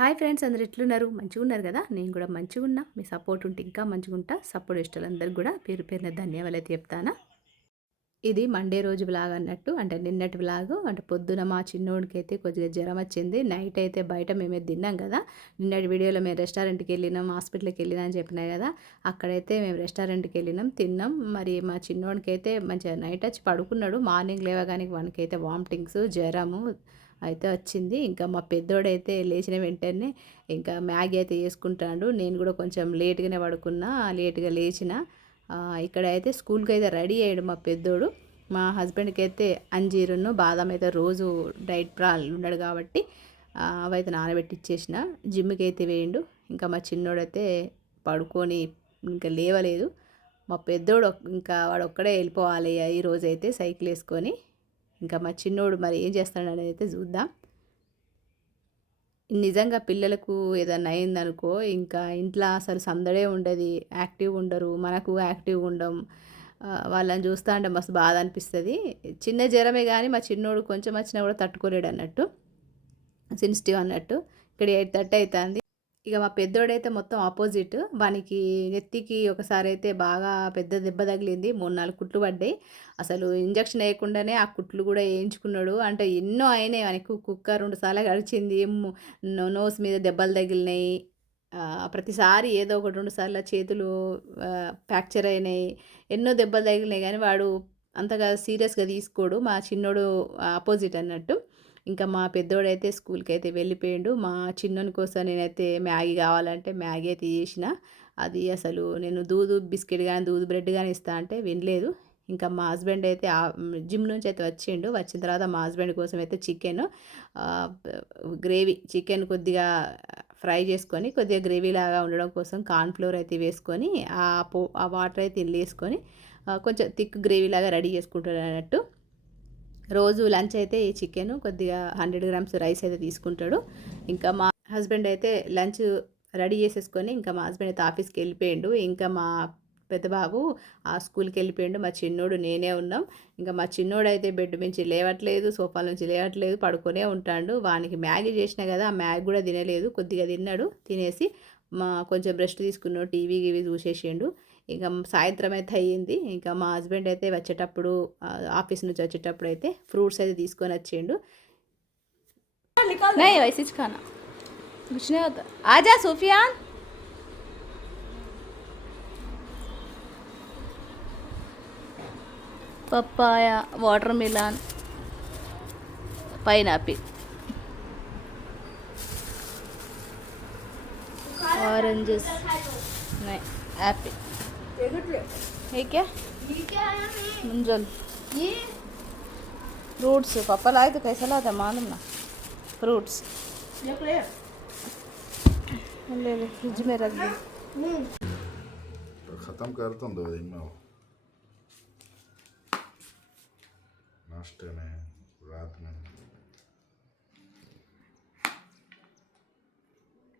Hi friends, అందరు ఎట్లున్నారు? మంచిగా ఉన్నారు కదా? నేను కూడా మంచిగా ఉన్నా. మీ సపోర్ట్ ఉంటే ఇంకా మంచిగా ఉంటా. సపోర్ట్ ఇష్టాలందరికీ కూడా పేరు పేరున ధన్యవాదాలు అయితే చెప్తాను. ఇది మండే రోజు వ్లాగ్ అన్నట్టు, అంటే నిన్నటి వ్లాగ్. అంటే పొద్దున మా చిన్నోడికైతే కొద్దిగా జ్వరం వచ్చింది. నైట్ అయితే బయట మేమే తిన్నాం కదా. నిన్నటి వీడియోలో మేము రెస్టారెంట్కి వెళ్ళినాం, హాస్పిటల్కి వెళ్ళినా అని చెప్పినా కదా. అక్కడైతే మేము రెస్టారెంట్కి వెళ్ళినాం, తిన్నాం. మరి మా చిన్నోడికైతే మంచిగా నైట్ వచ్చి పడుకున్నాడు. మార్నింగ్ లేవగానే వానికైతే వామిటింగ్స్, జ్వరము అయితే వచ్చింది. ఇంకా మా పెద్దోడైతే లేచిన వెంటనే ఇంకా మ్యాగీ అయితే చేసుకుంటాడు. నేను కూడా కొంచెం లేట్గానే పడుకున్నా, లేట్గా లేచిన. ఇక్కడైతే స్కూల్కి అయితే రెడీ అయ్యాడు మా పెద్దోడు. మా హస్బెండ్కి అయితే అంజీరును బాదం అయితే రోజు డైట్ ప్లాన్ ఉన్నాడు కాబట్టి అవైతే నానబెట్టి ఇచ్చేసిన. జిమ్కి అయితే వేయండు. ఇంకా మా చిన్నోడైతే పడుకొని ఇంకా లేవలేదు. మా పెద్దోడు ఇంకా వాడు ఒక్కడే వెళ్ళిపోవాలి ఈరోజు అయితే సైకిల్ వేసుకొని. ఇంకా మా చిన్నోడు మరి ఏం చేస్తాడనేది అయితే చూద్దాం. నిజంగా పిల్లలకు ఏదన్నా అయిందనుకో ఇంకా ఇంట్లో అసలు సందడే ఉండదు, యాక్టివ్ ఉండరు, మనకు యాక్టివ్ ఉండం. వాళ్ళని చూస్తా అంటే మస్తు బాధ అనిపిస్తుంది. చిన్న జ్వరమే కానీ మా చిన్నోడు కొంచెం వచ్చినా కూడా తట్టుకోలేడు అన్నట్టు, సెన్సిటివ్ అన్నట్టు. ఇక్కడ 8:30 అవుతుంది. ఇక మా పెద్దోడైతే మొత్తం ఆపోజిట్. వానికి నెత్తికి ఒకసారి అయితే బాగా పెద్ద దెబ్బ తగిలింది, 3-4 కుట్లు పడ్డాయి. అసలు ఇంజక్షన్ వేయకుండానే ఆ కుట్లు కూడా వేయించుకున్నాడు. అంటే ఎన్నో అయినాయి వానికి. కుక్క 2 సార్లు గడిచింది, నోస్ మీద దెబ్బలు తగిలినాయి. ప్రతిసారి ఏదో ఒకటి 2 సార్లు చేతులు ఫ్రాక్చర్ అయినాయి, ఎన్నో దెబ్బలు తగిలినాయి. కానీ వాడు అంతగా సీరియస్గా తీసుకోడు. మా చిన్నోడు ఆపోజిట్ అన్నట్టు. ఇంకా మా పెద్దోడైతే స్కూల్కి అయితే వెళ్ళిపోయాడు. మా చిన్నోని కోసం నేనైతే మ్యాగీ కావాలంటే మ్యాగీ అయితే చేసిన. అది అసలు నేను దూదు బిస్కెట్ కానీ దూదు బ్రెడ్ కానీ ఇస్తా అంటే వినలేదు. ఇంకా మా హస్బెండ్ అయితే జిమ్ నుంచి అయితే వచ్చిండు. వచ్చిన తర్వాత మా హస్బెండ్ కోసం అయితే చికెన్ గ్రేవీ, చికెన్ కొద్దిగా ఫ్రై చేసుకొని కొద్దిగా గ్రేవీ లాగా ఉండడం కోసం కార్న్ఫ్లోర్ అయితే వేసుకొని ఆ వాటర్ అయితే ఇల్లు వేసుకొని కొంచెం థిక్ గ్రేవీ లాగా రెడీ చేసుకుంటాడు అన్నట్టు. రోజు లంచ్ అయితే ఈ చికెన్ కొద్దిగా 100 గ్రామ్స్ రైస్ అయితే తీసుకుంటాడు. ఇంకా మా హస్బెండ్ అయితే లంచ్ రెడీ చేసేసుకొని ఇంకా మా హస్బెండ్ అయితే ఆఫీస్కి వెళ్ళిపోయాడు. ఇంకా మా పెద్ద బాబు ఆ స్కూల్కి వెళ్ళిపోయాడు. మా చిన్నోడు నేనే ఉన్నాం. ఇంకా మా చిన్నోడు అయితే బెడ్ నుంచి లేవట్లేదు, సోఫా నుంచి లేవట్లేదు, పడుకొనే ఉంటాడు. వానికి మ్యాగీ చేసినా కదా, ఆ మ్యాగీ కూడా తినలేదు. కొద్దిగా తిన్నాడు, తినేసి కొంచెం రెస్ట్ తీసుకున్నాడు, టీవీ గీవీ చూసేసిండు. ఇంకా సాయంత్రం అయితే అయ్యింది. ఇంకా మా హస్బెండ్ అయితే వచ్చేటప్పుడు ఆఫీస్ నుంచి వచ్చేటప్పుడు అయితే ఫ్రూట్స్ అయితే తీసుకొని వచ్చిండు. ఆజా Sufiyan, papaya, watermelon, pineapple, oranges नहीं, एप्पल। ये क्या? मुंजल ये फ्रूट्स पापा लाए तो कैसा लाता मालूम ना। फ्रूट्स ले ले फ्रिज में रख दे। खत्म कर तुम 2 दिन में नाश्ते में रात में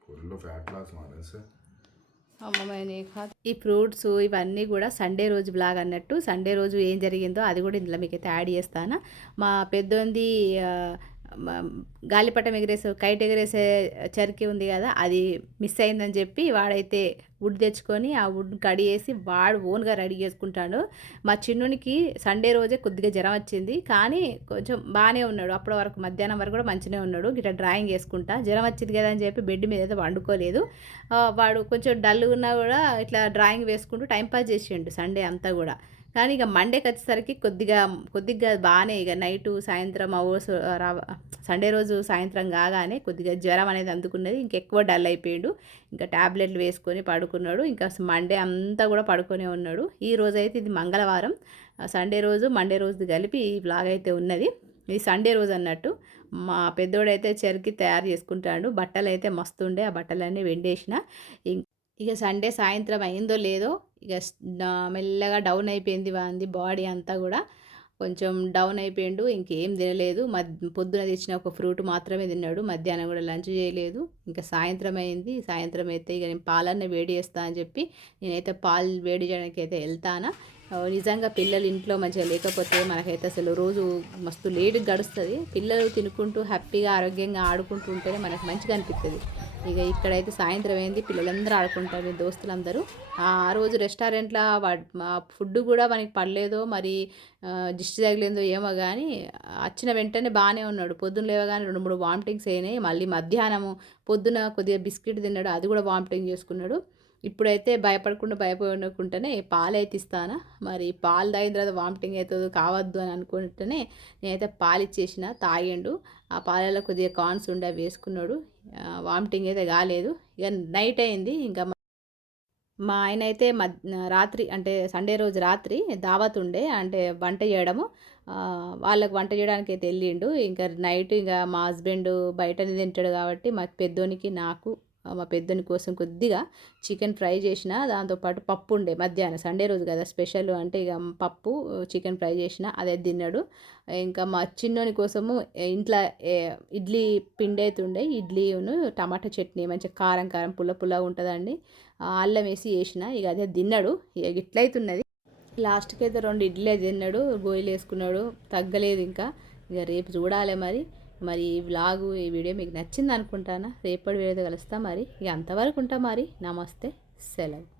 फुल फैट लॉस मारने से ఈ ఫ్రూట్స్ ఇవన్నీ కూడా సండే రోజు బ్లాగ్ అన్నట్టు. సండే రోజు ఏం జరిగిందో అది కూడా ఇందులో మీకైతే యాడ్ చేస్తాను. మా పెద్దోంది గాలిపటం ఎగిరేసే కైట్ ఎగిరేసే చరికి ఉంది కదా, అది మిస్ అయిందని చెప్పి వాడైతే వుడ్ తెచ్చుకొని ఆ వుడ్ కడిగేసి వాడు ఓన్గా రెడీ చేసుకుంటాడు. మా చిన్నునికి సండే రోజే కొద్దిగా జ్వరం వచ్చింది, కానీ కొంచెం బాగానే ఉన్నాడు. అప్పటి వరకు మధ్యాహ్నం వరకు కూడా మంచిగానే ఉన్నాడు. ఇట్లా డ్రాయింగ్ చేసుకుంటా. జ్వరం వచ్చింది కదా అని చెప్పి బెడ్ మీద అయితే వండుకోలేదు. వాడు కొంచెం డల్గా ఉన్నా కూడా ఇట్లా డ్రాయింగ్ వేసుకుంటూ టైంపాస్ చేసిండు సండే అంతా కూడా. కానీ ఇక మండేకి వచ్చేసరికి కొద్దిగా బాగానే ఇక నైటు సాయంత్రం సండే రోజు సాయంత్రం కాగానే కొద్దిగా జ్వరం అనేది అందుకున్నది. ఇంకెక్కువ డల్ అయిపోయాడు. ఇంకా ట్యాబ్లెట్లు వేసుకొని పడుకున్నాడు. ఇంకా మండే అంతా కూడా పడుకొనే ఉన్నాడు. ఈ రోజు అయితే ఇది మంగళవారం, సండే రోజు మండే రోజు కలిపి ఈ బ్లాగ్ అయితే ఉన్నది. ఇది సండే రోజు అన్నట్టు. మా పెద్దోడైతే చెరికి తయారు చేసుకుంటాడు. బట్టలు అయితే మస్తు ఉండే, ఆ బట్టలన్నీ వెండేసిన. ఇక సండే సాయంత్రం అయిందో లేదో ఇక మెల్లగా డౌన్ అయిపోయింది వాంది బాడీ అంతా కూడా. కొంచెం డౌన్ అయిపోయిండు. ఇంకేం తినలేదు. పొద్దున తెచ్చిన ఒక ఫ్రూట్ మాత్రమే తిన్నాడు. మధ్యాహ్నం కూడా లంచ్ చేయలేదు. ఇంకా సాయంత్రం అయింది. సాయంత్రం అయితే ఇక నేను పాలన్నీ వేడి చేస్తా అని చెప్పి నేనైతే పాలు వేడి చేయడానికి అయితే వెళ్తాను. నిజంగా పిల్లలు ఇంట్లో మంచిగా లేకపోతే మనకైతే అసలు రోజు మస్తు లేటుగా గడుస్తుంది. పిల్లలు తినుకుంటూ హ్యాపీగా ఆరోగ్యంగా ఆడుకుంటూ ఉంటేనే మనకు మంచిగా అనిపిస్తుంది. ఇక ఇక్కడైతే సాయంత్రం అయింది, పిల్లలందరూ ఆడుకుంటారు, మీ దోస్తులందరూ. ఆ రోజు రెస్టారెంట్లో ఫుడ్ కూడా మనకి పడలేదో మరి దిష్టి తగిలిందో ఏమో కానీ వచ్చిన వెంటనే బాగానే ఉన్నాడు. పొద్దున్న లేవగానే 2, 3 వామిటింగ్స్ అయినాయి. మళ్ళీ మధ్యాహ్నము పొద్దున కొద్దిగా బిస్కెట్ తిన్నాడు, అది కూడా వామిటింగ్ చేసుకున్నాడు. ఇప్పుడైతే భయపడకుండానే పాలైతే ఇస్తాను. మరి పాలు తాగిన తర్వాత వామిటింగ్ అవుతుందో కావద్దు అని అనుకుంటేనే నేనైతే పాలు ఇచ్చేసిన, తాగిండు. ఆ పాలలో కొద్దిగా కార్న్స్ ఉండే అవి వేసుకున్నాడు. వామిటింగ్ అయితే కాలేదు. ఇక నైట్ అయింది. ఇంకా మా ఆయన అయితే రాత్రి అంటే సండే రోజు రాత్రి దావత్ ఉండే, అంటే వంట చేయడము. వాళ్ళకి వంట చేయడానికి అయితే వెళ్ళిండు. ఇంకా నైట్ ఇంకా మా హస్బెండ్ బయటనే తింటాడు కాబట్టి మా పెద్దోనికి నాకు మా పెద్దోని కోసం కొద్దిగా చికెన్ ఫ్రై చేసిన, దాంతోపాటు పప్పు ఉండే మధ్యాహ్నం సండే రోజు కదా స్పెషల్ అంటే ఇక పప్పు చికెన్ ఫ్రై చేసిన, అదే తిన్నాడు. ఇంకా మా చిన్నోని కోసము ఇంట్లో ఇడ్లీ పిండి అయితే ఉండే, ఇడ్లీను టమాటా చట్నీ మంచిగా కారం కారం పుల్ల పుల్లగా ఉంటుందండి. అల్లం వేసి చేసిన, ఇక అదే తిన్నాడు. ఇక ఇట్లయితున్నది. లాస్ట్కి అయితే 2 ఇడ్లీ తిన్నాడు, గోయిలు వేసుకున్నాడు, తగ్గలేదు ఇంకా. ఇక రేపు చూడాలి మరి. మరి ఈ వ్లాగు ఈ వీడియో మీకు నచ్చింది అనుకుంటానా. రేపటి వీడియోతో కలుస్తా మరి. ఇక అంతవరకు ఉంటా మరి. నమస్తే, సెలవు.